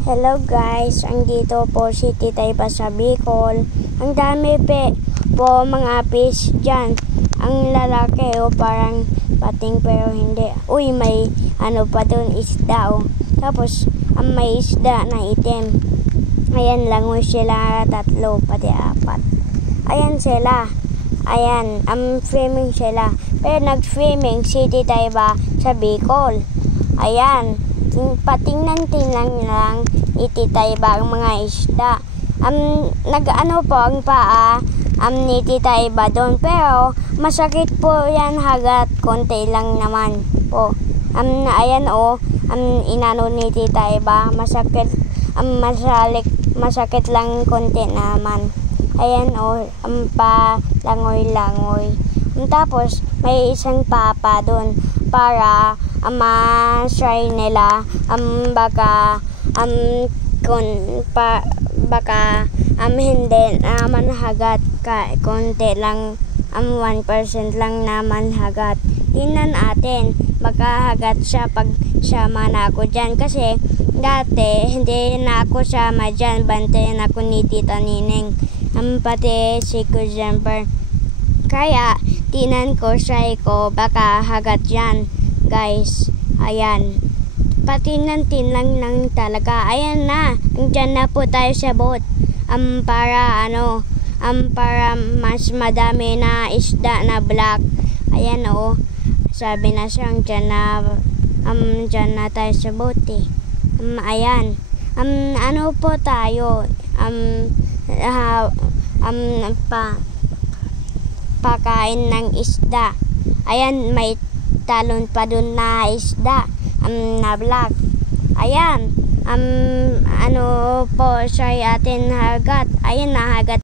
Hello guys, andito po si Tita Iba sa Bicol. Ang dami po mga fish dyan. Ang lalaki parang pating pero hindi. Uy, may ano pa doon, isda Tapos may isda na itim. Ayan lang sila, 3 pati 4. Ayan sila. Ayan, swimming sila. Pero nag-swimming si Tita Iba sa Bicol. Ayan, patingnan lang ni Tita Iba ang mga isda. Nag-ano po ang paa ni Tita Iba doon. Pero masakit po yan hagat. Konti lang naman po. Ayan inano ni Tita Iba. Masakit lang konti naman. Ayan langoy-langoy. Tapos may isang papa doon para ma-try nila baka hindi naman hagat konti lang 1% lang naman hagat. Tingnan natin baka hagat siya pag sama na ako dyan, kasi dati hindi na ako sama dyan, bantayan ako ni Tita Nining pati si Kuzemper. Kaya tinan ko siya baka hagat yan guys. Ayan, patinan lang talaga. Ayan na, andyan na po tayo sa boat para para mas madami na isda na black. Ayan sabi na siya dyan na tayo sa boat ayan, po tayo pakain ng isda. Ayan, may talon pa dun na isda na black. Ayan, po siya atin hagat. Ayan, nahagat